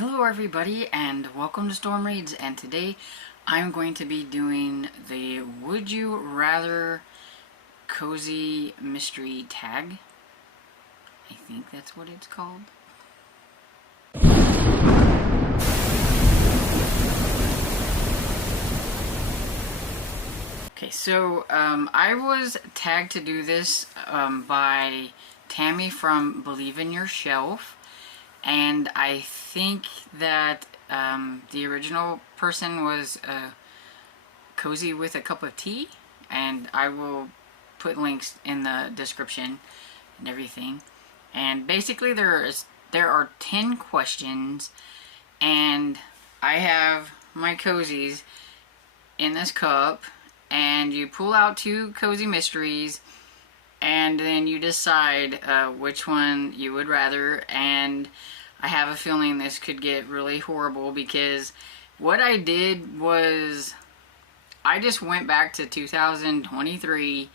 Hello everybody and welcome to Storm Reads, and today I'm going to be doing the Would You Rather Cozy Mystery Tag. I think that's what it's called. Okay, so I was tagged to do this by Tammy from Believe in Your Shelf. And I think that the original person was Cozy with a Cup of Tea, and I will put links in the description and everything. And basically there are 10 questions, and I have my cozies in this cup, and you pull out 2 cozy mysteries, and then you decide which one you would rather. And I have a feeling this could get really horrible, because what I did was I just went back to 2023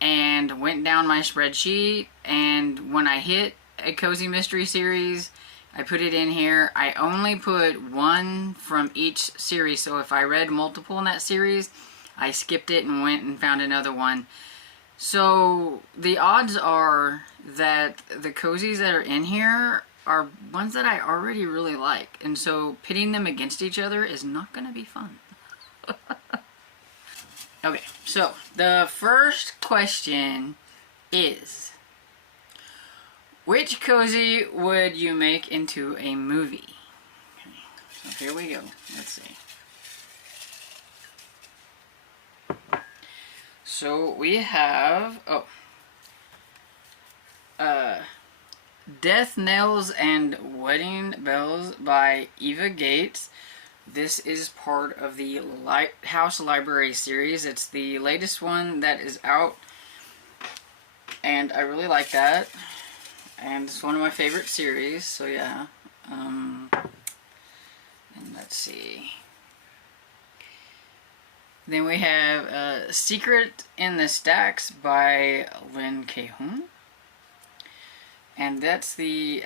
and went down my spreadsheet, and when I hit a cozy mystery series, I put it in here. I only put one from each series, so if I read multiple in that series, I skipped it and went and found another one. So the odds are that the cozies that are in here are ones that I already really like, and so pitting them against each other is not going to be fun. Okay, so the first question is, which cozy would you make into a movie? Okay, so here we go. Let's see. So we have, Death Knells and Wedding Bells by Eva Gates. This is part of the Lighthouse Library series. It's the latest one that is out, and I really like that. And it's one of my favorite series, so yeah. And let's see. Then we have Secret in the Stacks by Lynn Cahoon. And that's the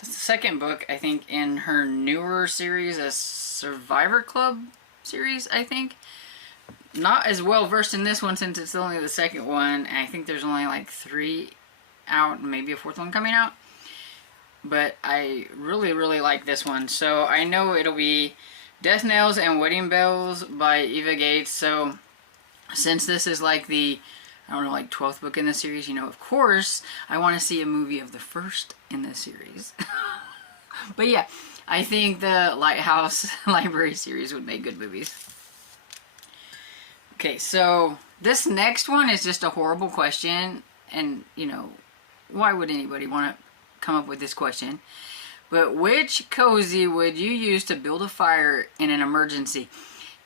second book, I think, in her newer series, a Survivor Club series, I think. Not as well versed in this one since it's only the second one. And I think there's only like 3 out, and maybe a 4th one coming out. But I really, really like this one. So I know it'll be Death Knells and Wedding Bells by Eva Gates. So since this is like the, I don't know, like 12th book in the series, you know, of course I want to see a movie of the first in the series. But yeah, I think the Lighthouse Library series would make good movies. Okay, so this next one is just a horrible question, and you know, why would anybody want to come up with this question? But which cozy would you use to build a fire in an emergency?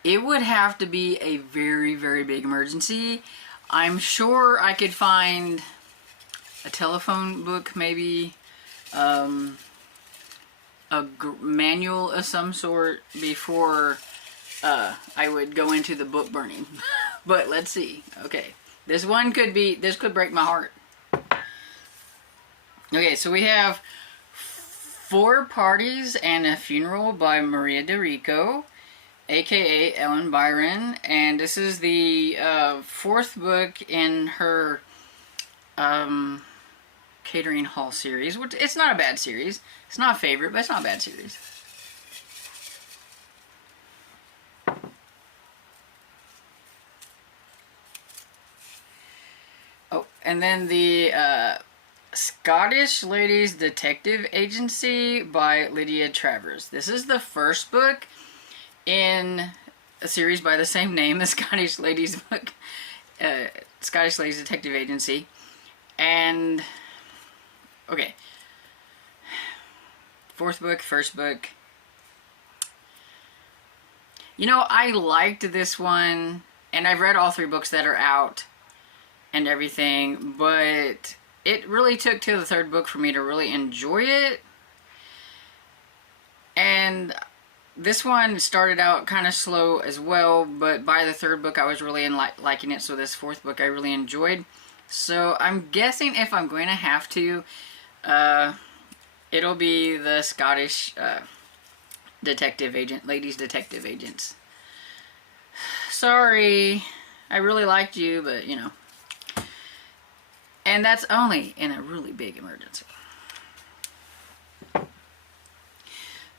It would have to be a very, very big emergency. I'm sure I could find a telephone book, maybe a manual of some sort before I would go into the book burning. But let's see. Okay, this could break my heart. Okay, so we have 4 Parties and a Funeral by Maria DeRico, aka Ellen Byron, and this is the 4th book in her Catering Hall series, which it's not a bad series. It's not a favorite, but it's not a bad series. Oh, and then the Scottish Ladies Detective Agency by Lydia Travers. This is the 1st book in a series by the same name, the Scottish Ladies book, Scottish Ladies Detective Agency. And okay, 4th book, 1st book. You know, I liked this one, and I've read all 3 books that are out and everything, but it really took till the 3rd book for me to really enjoy it. And this one started out kind of slow as well, but by the 3rd book I was really liking it, so this 4th book I really enjoyed. So I'm guessing if I'm going to have to, it'll be the Scottish detective agent, ladies detective agents. Sorry, I really liked you, but you know. And that's only in a really big emergency.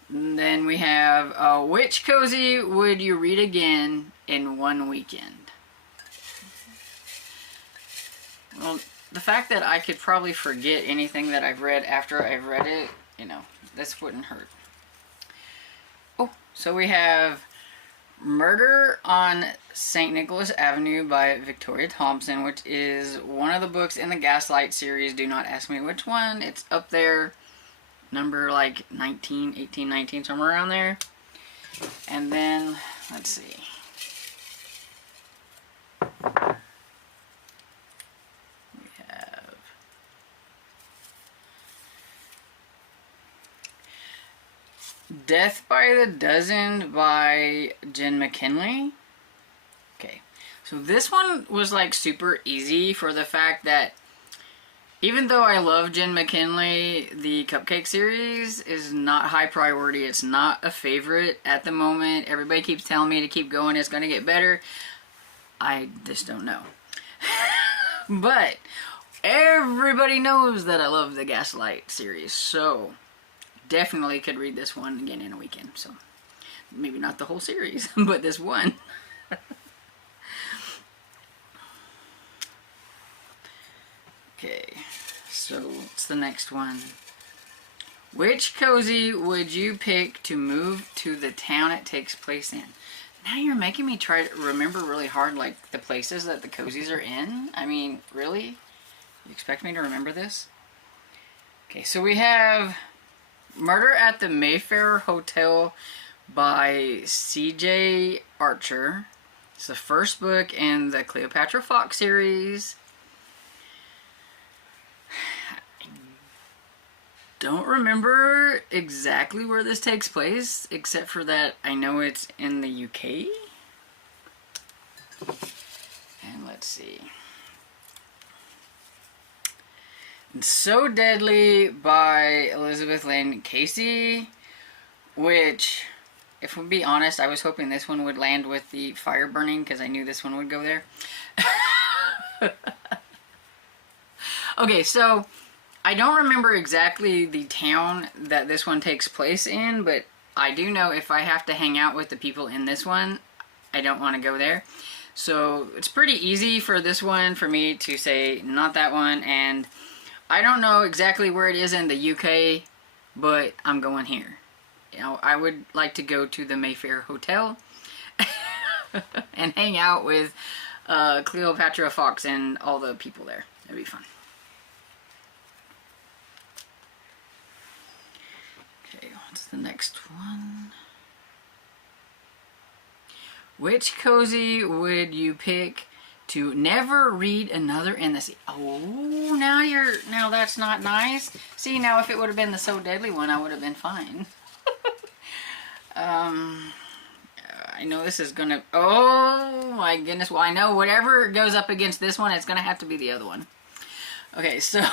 And then we have, which cozy would you read again in one weekend? Well, the fact that I could probably forget anything that I've read after I've read it, you know, this wouldn't hurt. Oh, so we have Murder on St. Nicholas Avenue by Victoria Thompson, which is one of the books in the Gaslight series. Do not ask me which one. It's up there. Number like 19, 18, 19, somewhere around there. And then, let's see. We have Death by the Dozen by Jen McKinley. Okay, so this one was like super easy for the fact that even though I love Jen McKinley, the Cupcake series is not high priority. It's not a favorite at the moment. Everybody keeps telling me to keep going. It's going to get better. I just don't know. But everybody knows that I love the Gaslight series. So definitely could read this one again in a weekend. So maybe not the whole series, but this one. Okay, so what's the next one? Which cozy would you pick to move to the town it takes place in? Now you're making me try to remember really hard, like, the places that the cozies are in. I mean, really? You expect me to remember this? Okay, so we have Murder at the Mayfair Hotel by C.J. Archer. It's the first book in the Cleopatra Fox series. Don't remember exactly where this takes place, except for that I know it's in the UK. And let's see. So Deadly by Elizabeth Lynn Casey, which, if we'll be honest, I was hoping this one would land with the fire burning because I knew this one would go there. Okay, so I don't remember exactly the town that this one takes place in, but I do know if I have to hang out with the people in this one, I don't want to go there. So it's pretty easy for this one for me to say not that one, and I don't know exactly where it is in the UK, but I'm going here. You know, I would like to go to the Mayfair Hotel and hang out with Cleopatra Fox and all the people there. That'd be fun. Okay, what's the next one? Which cozy would you pick to never read another in the sea? Oh, now that's not nice. See, now if it would have been the So Deadly one, I would have been fine. I know this is gonna, oh my goodness. Well, I know whatever goes up against this one, it's gonna have to be the other one. Okay, so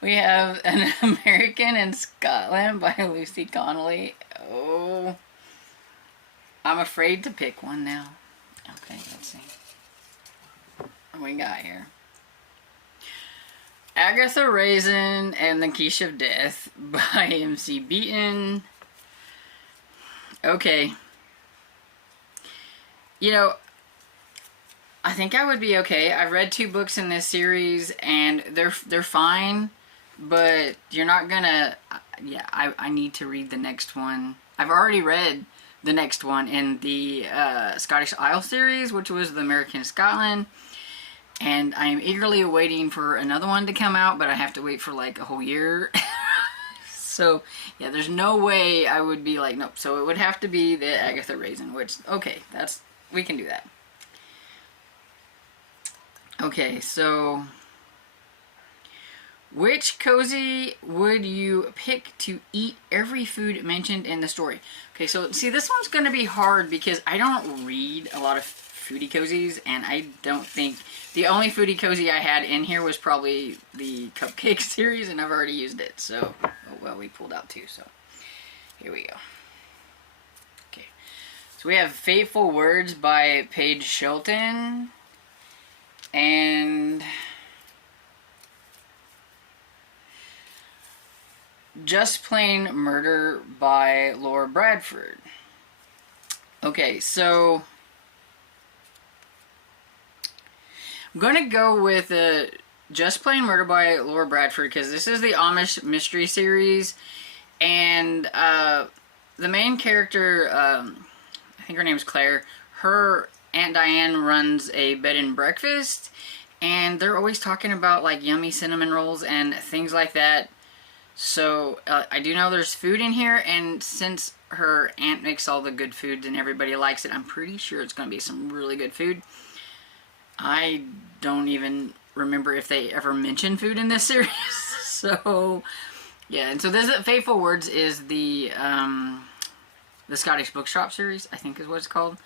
we have An American in Scotland by Lucy Connolly. Oh, I'm afraid to pick one now. Okay, let's see what we got here. Agatha Raisin and the Quiche of Death by MC Beaton. Okay. You know, I think I would be okay. I've read 2 books in this series and they're fine, but you're not gonna, yeah, I need to read the next one. I've already read the next one in the Scottish Isle series, which was the American in Scotland, and I am eagerly awaiting for another one to come out, but I have to wait for like a whole year. So yeah, there's no way I would be like, nope. So it would have to be the Agatha Raisin, which, okay, we can do that. Okay, so which cozy would you pick to eat every food mentioned in the story? Okay, so see, this one's going to be hard because I don't read a lot of foodie cozies, and I don't think the only foodie cozy I had in here was probably the Cupcake series, and I've already used it. So, oh well, we pulled out 2. So Here we go. Okay. So we have Fateful Words by Paige Shelton. And Just Plain Murder by Laura Bradford. Okay, so I'm gonna go with Just Plain Murder by Laura Bradford because this is the Amish mystery series, and the main character, I think her name's Claire. Her Aunt Diane runs a bed and breakfast, and they're always talking about like yummy cinnamon rolls and things like that. So I do know there's food in here, and since her aunt makes all the good food and everybody likes it, I'm pretty sure it's going to be some really good food. I don't even remember if they ever mention food in this series. So yeah, and so this Fateful Words is the Scottish Bookshop series, I think is what it's called.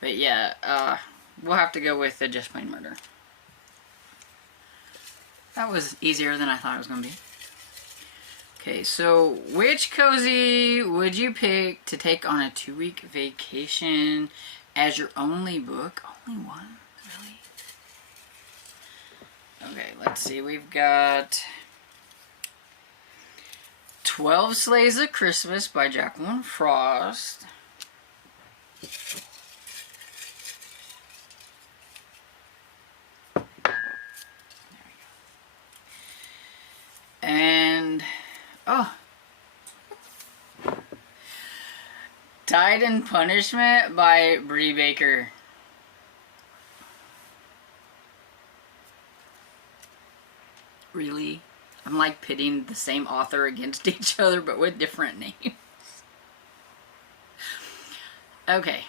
But yeah, we'll have to go with the Just Plain Murder. That was easier than I thought it was going to be. Okay, so which cozy would you pick to take on a 2-week vacation as your only book? Only one? Really? Okay, let's see. We've got 12 Sleighs of Christmas by Jacqueline Frost. And Tide and Punishment by Bree Baker. Really? I'm like pitting the same author against each other, but with different names. Okay.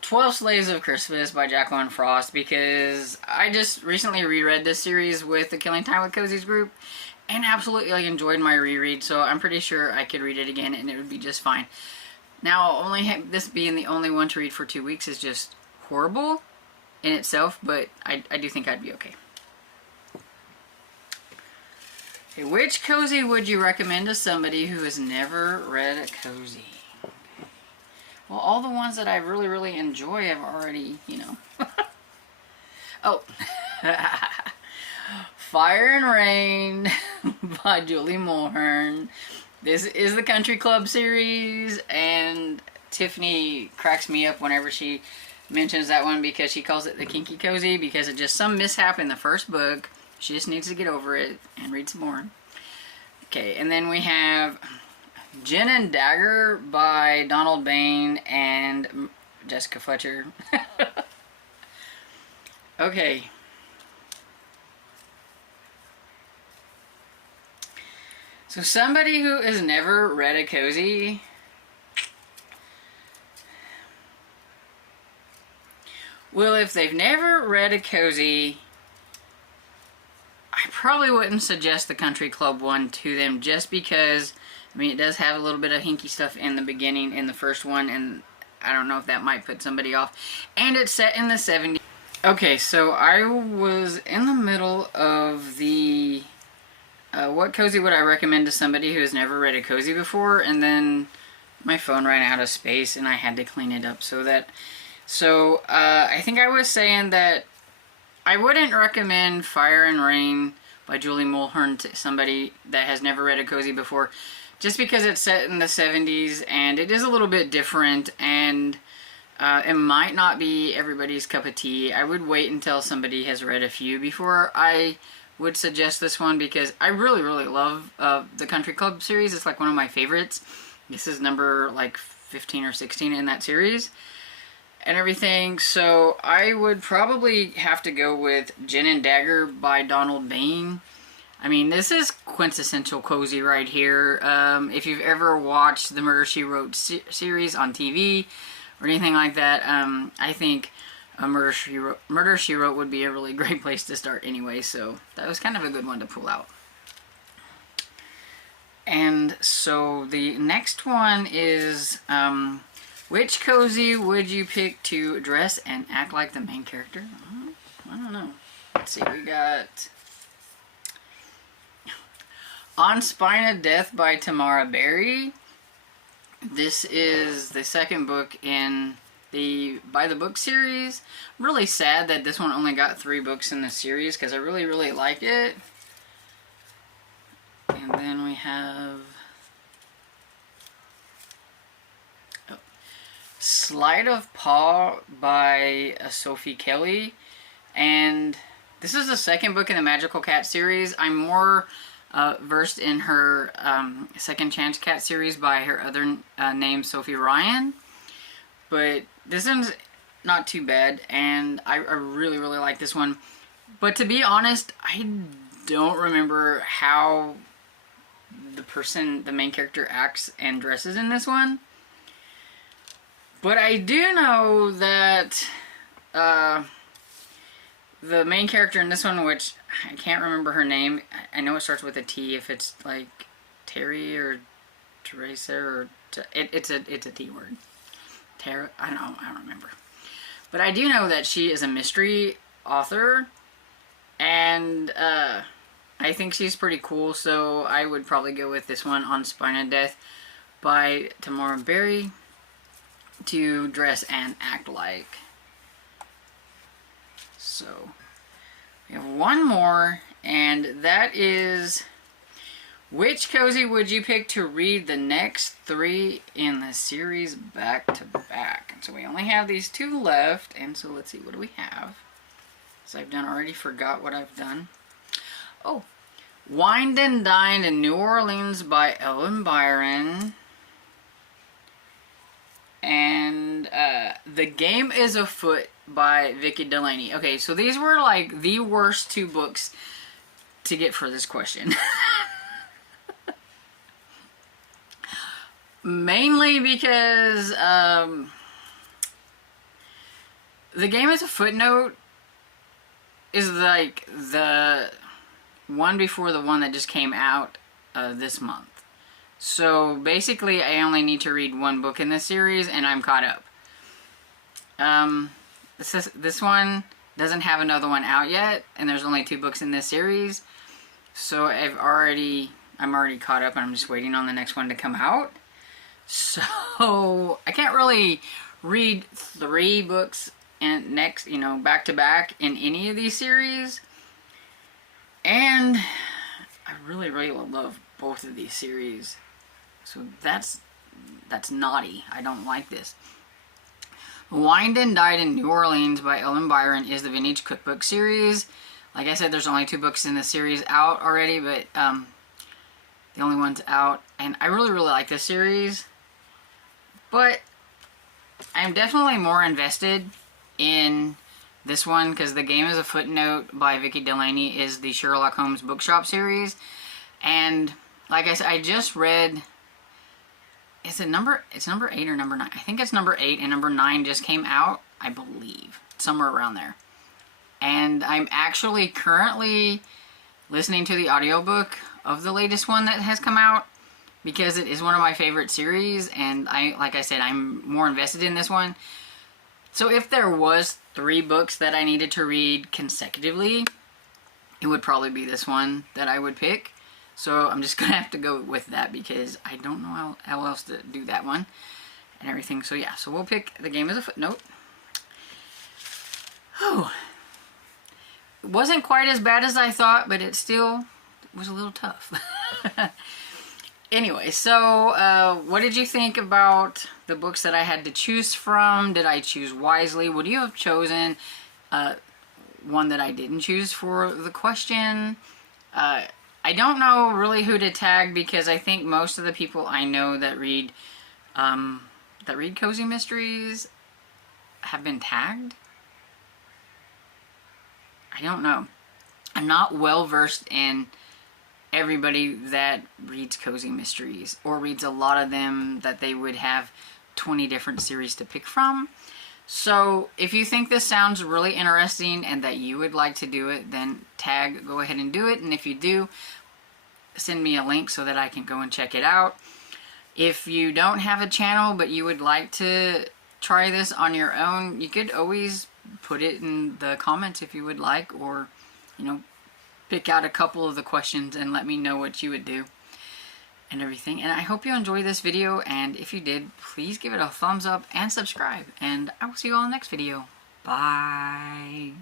"12 Sleighs of Christmas" by Jacqueline Frost, because I just recently reread this series with the Killing Time with Cozies group and absolutely enjoyed my reread, so I'm pretty sure I could read it again and it would be just fine. Now, this being the only one to read for 2 weeks is just horrible in itself, but I do think I'd be okay. Okay, which cozy would you recommend to somebody who has never read a cozy? Well, all the ones that I really, really enjoy have already, Oh. Fire and Rain by Julie Mulhern. This is the Country Club series, and Tiffany cracks me up whenever she mentions that one because she calls it the kinky cozy because of just some mishap in the first book. She just needs to get over it and read some more. Okay, and then we have Gin and Dagger by Donald Bain and Jessica Fletcher. Okay. So somebody who has never read a cozy, well, if they've never read a cozy, I probably wouldn't suggest the Country Club one to them just because, I mean, it does have a little bit of hinky stuff in the beginning in the first one, and I don't know if that might put somebody off. And it's set in the 70s. Okay, so I was in the middle of the what cozy would I recommend to somebody who has never read a cozy before, and then my phone ran out of space and I had to clean it up so I think I was saying that I wouldn't recommend Fire and Rain by Julie Mulhern to somebody that has never read a cozy before, just because it's set in the 70s and it is a little bit different, and it might not be everybody's cup of tea. I would wait until somebody has read a few before I would suggest this one, because I really, really love the Country Club series. It's like one of my favorites. This is number like 15 or 16 in that series and everything. So I would probably have to go with Gin and Dagger by Donald Bain. I mean, this is quintessential cozy right here. If you've ever watched the Murder, She Wrote series on TV or anything like that, I think Murder, She Wrote would be a really great place to start anyway, so that was kind of a good one to pull out. And so the next one is, which cozy would you pick to dress and act like the main character? I don't know. Let's see, we got On Spine of Death by Tamara Berry. This is the second book in the By the Book series. Really sad that this one only got 3 books in the series because I really like it. And then we have Sleight of Paw by Sophie Kelly. And this is the second book in the Magical Cat series. I'm more versed in her Second Chance Cat series by her other name, Sophie Ryan. But this one's not too bad, and I really like this one. But to be honest, I don't remember how the main character, acts and dresses in this one. But I do know that the main character in this one, which I can't remember her name. I know it starts with a T. If it's like Terry or Teresa or it's a T word. Tara, I don't remember. But I do know that she is a mystery author, and I think she's pretty cool. So I would probably go with this one, On Spine of Death by Tamara Berry, to dress and act like. So we have one more, and that is, which cozy would you pick to read the next 3 in the series back to back? And so we only have these 2 left, and so let's see, what do we have? So I've already forgot what I've done. Oh, Wined and Dined in New Orleans by Ellen Byron. And The Game is Afoot by Vicky Delaney. Okay, so these were like the worst 2 books to get for this question. Mainly because The Game is a Footnote is like the one before the one that just came out this month. So basically I only need to read 1 book in this series and I'm caught up. This one doesn't have another one out yet, and there's only 2 books in this series. So I'm already caught up, and I'm just waiting on the next one to come out. So I can't really read 3 books and back to back in any of these series. And I really love both of these series. So that's naughty. I don't like this. Wined and Died in New Orleans by Ellen Byron is the Vintage Cookbook series. Like I said, there's only 2 books in the series out already, but the only one's out. And I really like this series. But I'm definitely more invested in this one because The Game is a Footnote by Vicky Delaney is the Sherlock Holmes Bookshop series. And like I said, I just read... It's number 8 or number 9. I think it's number 8, and number 9 just came out, I believe. Somewhere around there. And I'm actually currently listening to the audiobook of the latest one that has come out, because it is one of my favorite series, and like I said, I'm more invested in this one. So if there was 3 books that I needed to read consecutively, it would probably be this one that I would pick. So I'm just going to have to go with that because I don't know how else to do that one and everything. So yeah, so we'll pick The Game as a Footnote. Oh, it wasn't quite as bad as I thought, but it still was a little tough. Anyway, so what did you think about the books that I had to choose from? Did I choose wisely? Would you have chosen one that I didn't choose for the question? I don't know really who to tag because I think most of the people I know that read cozy mysteries have been tagged. I don't know. I'm not well versed in everybody that reads cozy mysteries or reads a lot of them that they would have 20 different series to pick from. So if you think this sounds really interesting and that you would like to do it, then go ahead and do it. And if you do, send me a link so that I can go and check it out. If you don't have a channel but you would like to try this on your own, you could always put it in the comments if you would like, or pick out a couple of the questions and let me know what you would do. and everything. And I hope you enjoyed this video, and if you did, please give it a thumbs up and subscribe. And I will see you all in the next video. Bye.